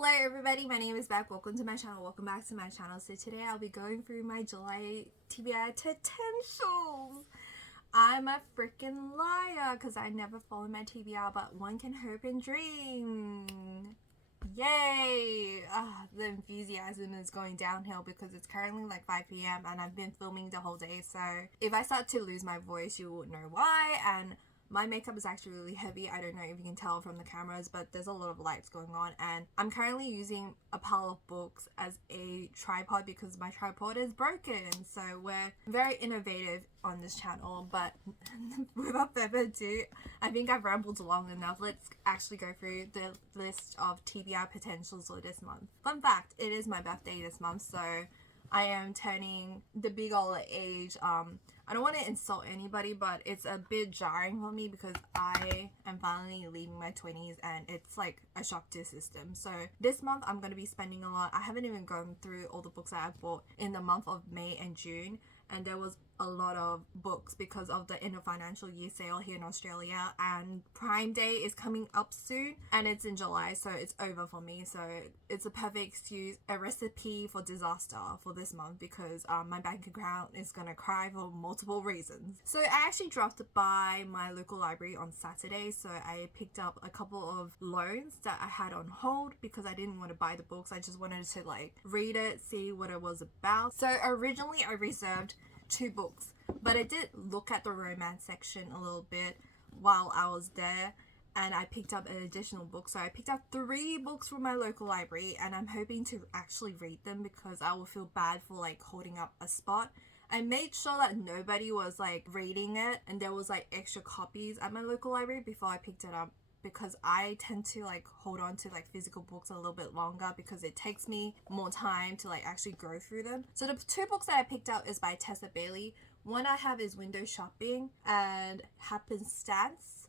Hello everybody, my name is Beck. Welcome to my channel. Welcome back to my channel. So today I'll be going through my July TBR potentials. I'm a freaking liar because I never follow my TBR, but one can hope and dream. Yay! The enthusiasm is going downhill because it's currently like 5 p.m. and I've been filming the whole day, so if I start to lose my voice you won't know why. And my makeup is actually really heavy. I don't know if you can tell from the cameras, but there's a lot of lights going on, and I'm currently using a pile of books as a tripod because my tripod is broken. So we're very innovative on this channel, but without further ado, I think I've rambled long enough. Let's actually go through the list of TBR potentials for this month. Fun fact, it is my birthday this month, so I am turning the big old age. I don't want to insult anybody, but it's a bit jarring for me because I am finally leaving my 20s and it's like a shock to the system. So this month I'm going to be spending a lot. I haven't even gone through all the books that I bought in the month of May and June, and there was a lot of books because of the end of financial year sale here in Australia, and Prime Day is coming up soon and it's in July, so it's over for me. So it's a perfect excuse, a recipe for disaster for this month because my bank account is gonna cry for multiple reasons. So I actually dropped by my local library on Saturday, so I picked up a couple of loans that I had on hold because I didn't want to buy the books. I just wanted to like read it, see what it was about. So originally I reserved 2 books, but I did look at the romance section a little bit while I was there, and I picked up an additional book. So I picked up 3 books from my local library, and I'm hoping to actually read them because I will feel bad for like holding up a spot. I made sure that nobody was like reading it, and there was like extra copies at my local library before I picked it up, because I tend to like hold on to like physical books a little bit longer because it takes me more time to like actually go through them. So the 2 books that I picked up is by Tessa Bailey. One I have is Window Shopping and Happenstance.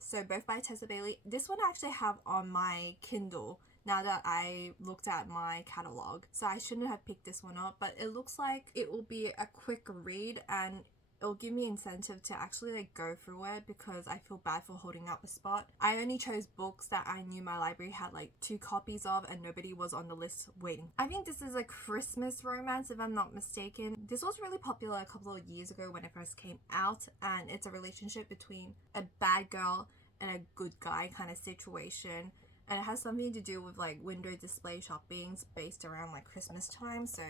So both by Tessa Bailey. This one I actually have on my Kindle now that I looked at my catalog. So I shouldn't have picked this one up, but it looks like it will be a quick read and it'll give me incentive to actually like go through it because I feel bad for holding up a spot. I only chose books that I knew my library had like 2 copies of and nobody was on the list waiting. I think this is a Christmas romance if I'm not mistaken. This was really popular a couple of years ago when it first came out, and it's a relationship between a bad girl and a good guy kind of situation, and it has something to do with like window display shoppings based around like Christmas time, so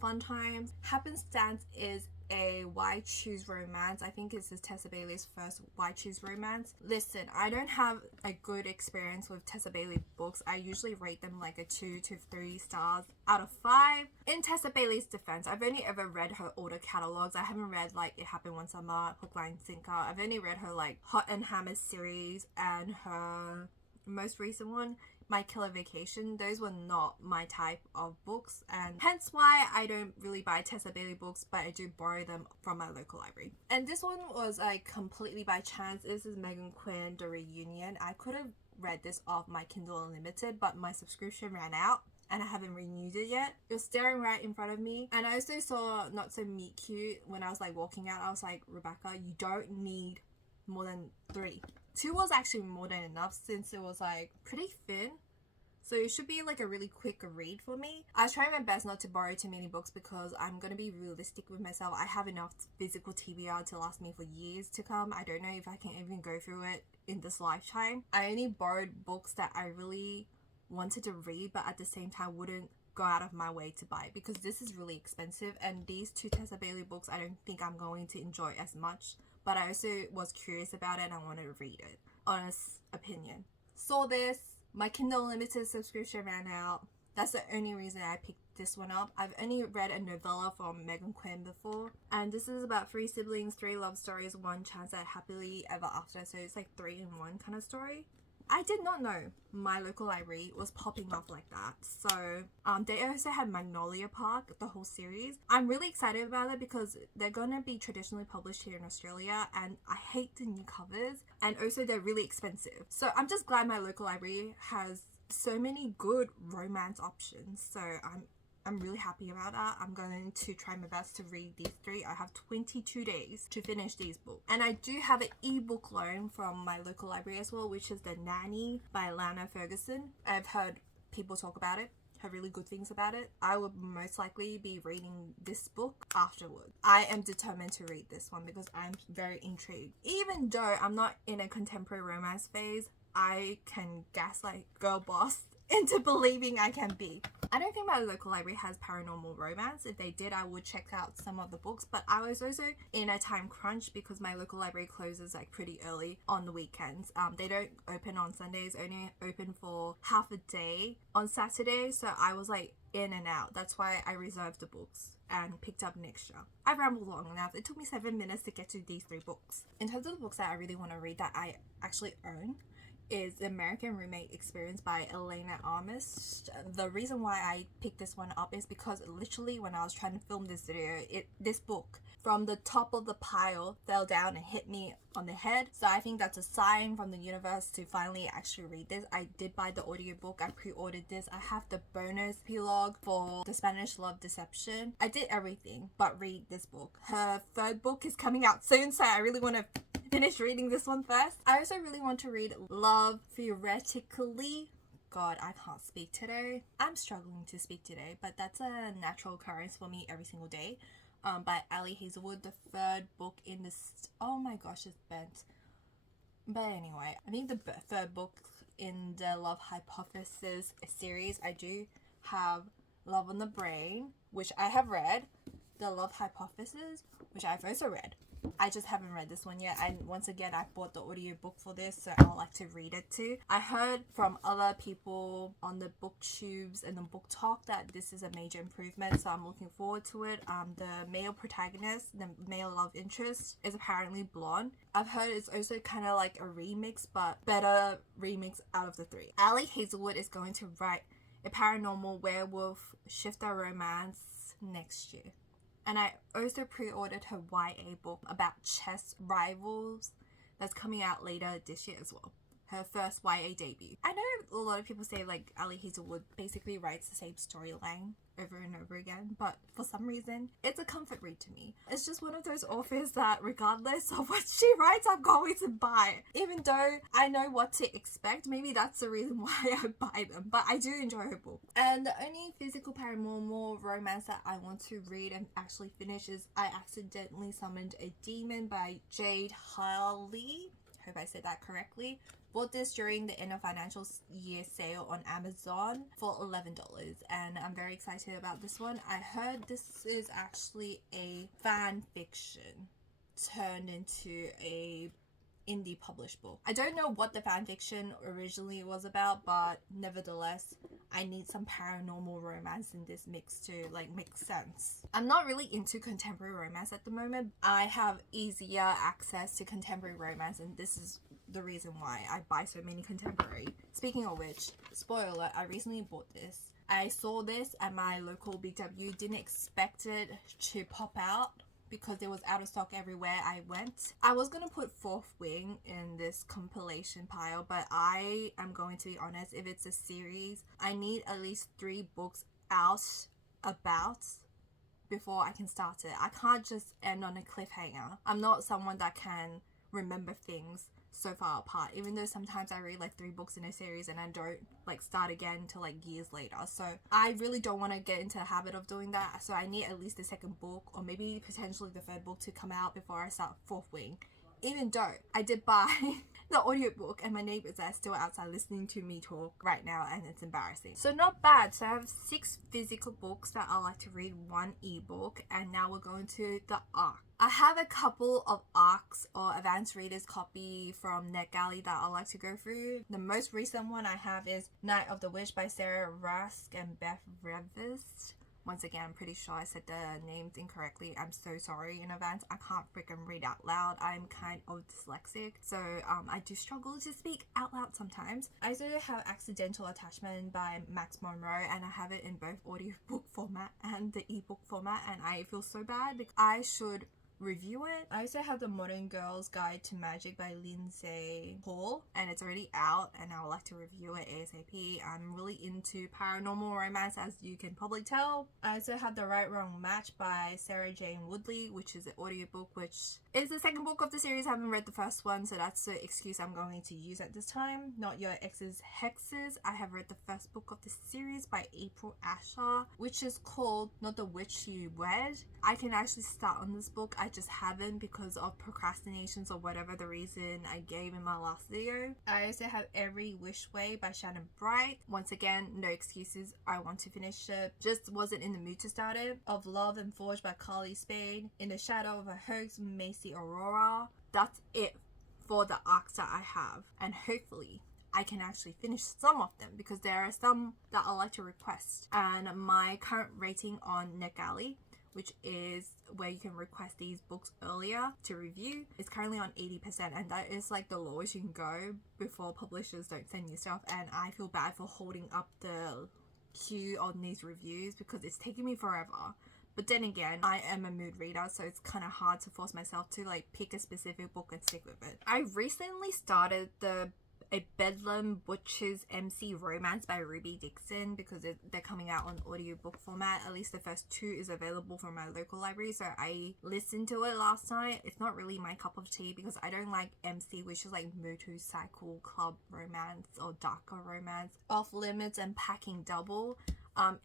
fun times. Happenstance is a Why Choose romance. I think this is Tessa Bailey's first Why Choose romance. Listen, I don't have a good experience with Tessa Bailey books. I usually rate them like a 2 to 3 stars out of 5. In Tessa Bailey's defense, I've only ever read her older catalogs. I haven't read like It Happened One Summer, Hook, Line, Sinker. I've only read her like Hot and Hammer series and her most recent one, My Killer Vacation. Those were not my type of books, and hence why I don't really buy Tessa Bailey books, but I do borrow them from my local library. And this one was like completely by chance. This is Megan Quinn, The Reunion. I could have read this off my Kindle Unlimited, but my subscription ran out and I haven't renewed it yet. It was staring right in front of me, and I also saw Not So Meet Cute when I was like walking out. I was like, Rebecca, you don't need more than 3. 2 was actually more than enough since it was like pretty thin. So it should be like a really quick read for me. I try my best not to borrow too many books because I'm going to be realistic with myself. I have enough physical TBR to last me for years to come. I don't know if I can even go through it in this lifetime. I only borrowed books that I really wanted to read, but at the same time wouldn't go out of my way to buy because this is really expensive, and these 2 Tessa Bailey books I don't think I'm going to enjoy as much, but I also was curious about it and I wanted to read it. Honest opinion. Saw this, my Kindle Unlimited subscription ran out. That's the only reason I picked this one up. I've only read a novella from Megan Quinn before, and this is about 3 siblings, 3 love stories, 1 chance at happily ever after, so it's like 3 in 1 kind of story. I did not know my local library was popping off like that. So they also had Magnolia Park, the whole series. I'm really excited about it because they're going to be traditionally published here in Australia, and I hate the new covers, and also they're really expensive. So I'm just glad my local library has so many good romance options. So I'm really happy about that. I'm going to try my best to read these 3. I have 22 days to finish these books. And I do have an ebook loan from my local library as well, which is The Nanny by Lana Ferguson. I've heard people talk about it, have really good things about it, I would most likely be reading this book afterward. I am determined to read this one because I'm very intrigued. Even though I'm not in a contemporary romance phase, I can gaslight girl boss into believing I can be. I don't think my local library has paranormal romance. If they did, I would check out some of the books, but I was also in a time crunch because my local library closes like pretty early on the weekends. They don't open on Sundays, only open for half a day on Saturday, so I was like in and out. That's why I reserved the books and picked up next year. I've rambled long enough. It took me 7 minutes to get to these 3 books. In terms of the books that I really want to read that I actually own, is The American Roommate Experience by Elena Armist. The reason why I picked this one up is because literally when I was trying to film this video, this book from the top of the pile fell down and hit me on the head. So I think that's a sign from the universe to finally actually read this. I did buy the audiobook. I pre-ordered this. I have the bonus epilogue for The Spanish Love Deception. I did everything but read this book. Her 3rd book is coming out soon, so I really want to finish reading this one first. I also really want to read Love Theoretically. God, I can't speak today. I'm struggling to speak today, but that's a natural occurrence for me every single day. By Ali Hazelwood, the 3rd book in this. Oh my gosh, it's bent. But anyway, I think the 3rd book in the Love Hypothesis series. I do have Love on the Brain, which I have read. The Love Hypothesis, which I've also read. I just haven't read this one yet, and once again I bought the audiobook for this, so I'd like to read it too. I heard from other people on the booktubes and the book talk that this is a major improvement, so I'm looking forward to it. The male protagonist, the male love interest, is apparently blonde. I've heard it's also kind of like a remix, but better remix out of the 3. Ali Hazelwood is going to write a paranormal werewolf shifter romance next year. And I also pre-ordered her YA book about chess rivals that's coming out later this year as well. Her first YA debut. I know a lot of people say like Ali Hazelwood basically writes the same storyline over and over again, but for some reason it's a comfort read to me. It's just one of those authors that regardless of what she writes, I'm going to buy. Even though I know what to expect, maybe that's the reason why I buy them, but I do enjoy her book. And the only physical paranormal romance that I want to read and actually finish is I Accidentally Summoned a Demon by Jade Harley. Hope I said that correctly. Bought this during the end of financial year sale on Amazon for $11, and I'm very excited about this one. I heard this is actually a fan fiction turned into a indie published book. I don't know what the fan fiction originally was about, but nevertheless I need some paranormal romance in this mix to like make sense. I'm not really into contemporary romance at the moment. I have easier access to contemporary romance, and this is the reason why I buy so many contemporary. Speaking of which, spoiler alert, I recently bought this. I saw this at my local Big W, didn't expect it to pop out because it was out of stock everywhere I went. I was gonna put Fourth Wing in this compilation pile, but I am going to be honest, if it's a series, I need at least 3 books out about before I can start it. I can't just end on a cliffhanger. I'm not someone that can remember things so far apart, even though sometimes I read like 3 books in a series and I don't like start again until like years later. So I really don't want to get into the habit of doing that, so I need at least the 2nd book or maybe potentially the 3rd book to come out before I start Fourth Wing. Even though I did buy the audiobook and my neighbors are still outside listening to me talk right now, and it's embarrassing. So not bad. So I have 6 physical books that I like to read, 1 ebook, and now we're going to the ARC. I have a couple of ARCs or advanced readers copy from NetGalley that I like to go through. The most recent one I have is Night of the Witch by Sarah Rask and Beth Revis. Once again, I'm pretty sure I said the names incorrectly. I'm so sorry in advance. I can't freaking read out loud. I'm kind of dyslexic, so I do struggle to speak out loud sometimes. I also have Accidental Attachment by Max Monroe, and I have it in both audiobook format and the ebook format, and I feel so bad because I should review it. I also have the Modern Girl's Guide to Magic by Lindsay Hall, and it's already out, and I would like to review it ASAP. I'm really into paranormal romance, as you can probably tell. I also have The Right Wrong Match by Sarah Jane Woodley, which is an audiobook, which is the second book of the series. I haven't read the first one, so that's the excuse I'm going to use at this time. Not Your Ex's Hexes. I have read the first book of the series by April Asher, which is called Not the Witch You Wed. I can actually start on this book, I just haven't because of procrastinations or whatever the reason I gave in my last video. I also have Every Wish Way by Shannon Bright. Once again, no excuses, I want to finish it, just wasn't in the mood to start it. Of Love and Forge by Carly Spade. In the Shadow of a Hoax, Macy Aurora. That's it for the arcs that I have, and hopefully I can actually finish some of them because there are some that I like to request. And my current rating on NetGalley, which is where you can request these books earlier to review, is currently on 80%, and that is like the lowest you can go before publishers don't send you stuff. And I feel bad for holding up the queue on these reviews because it's taking me forever. But then again, I am a mood reader, so it's kind of hard to force myself to like pick a specific book and stick with it. I recently started a Bedlam Butcher's MC Romance by Ruby Dixon because they're coming out on audiobook format. At least the first 2 is available from my local library, so I listened to it last night. It's not really my cup of tea because I don't like MC, which is like motorcycle club romance or darker romance. Off Limits and Packing Double.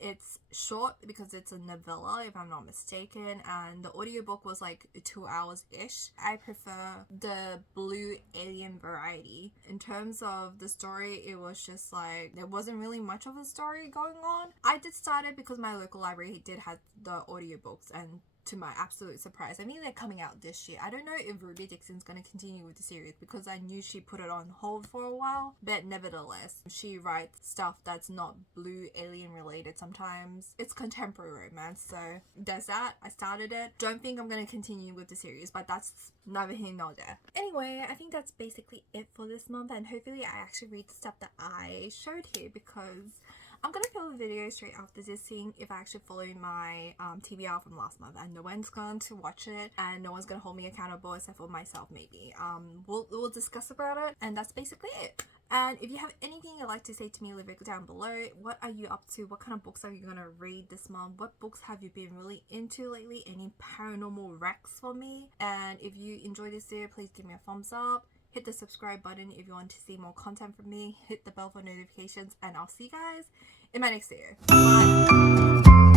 It's short because it's a novella, if I'm not mistaken, and the audiobook was like 2 hours-ish. I prefer the blue alien variety. In terms of the story, it was just like, there wasn't really much of a story going on. I did start it because my local library did have the audiobooks, and to my absolute surprise, I mean, they're coming out this year. I don't know if Ruby Dixon's going to continue with the series because I knew she put it on hold for a while, but nevertheless, she writes stuff that's not blue alien related sometimes. It's contemporary romance, so there's that. I started it. Don't think I'm going to continue with the series, but that's neither here nor there. Anyway, I think that's basically it for this month, and hopefully I actually read the stuff that I showed here because I'm gonna film a video straight after this, seeing if I actually followed my TBR from last month, and no one's going to watch it and no one's gonna hold me accountable except for myself maybe. We'll discuss about it, and that's basically it. And if you have anything you'd like to say to me, leave it down below. What are you up to? What kind of books are you gonna read this month? What books have you been really into lately? Any paranormal wrecks for me? And if you enjoyed this video, please give me a thumbs up. Hit the subscribe button if you want to see more content from me. Hit the bell for notifications, and I'll see you guys in my next video. Bye!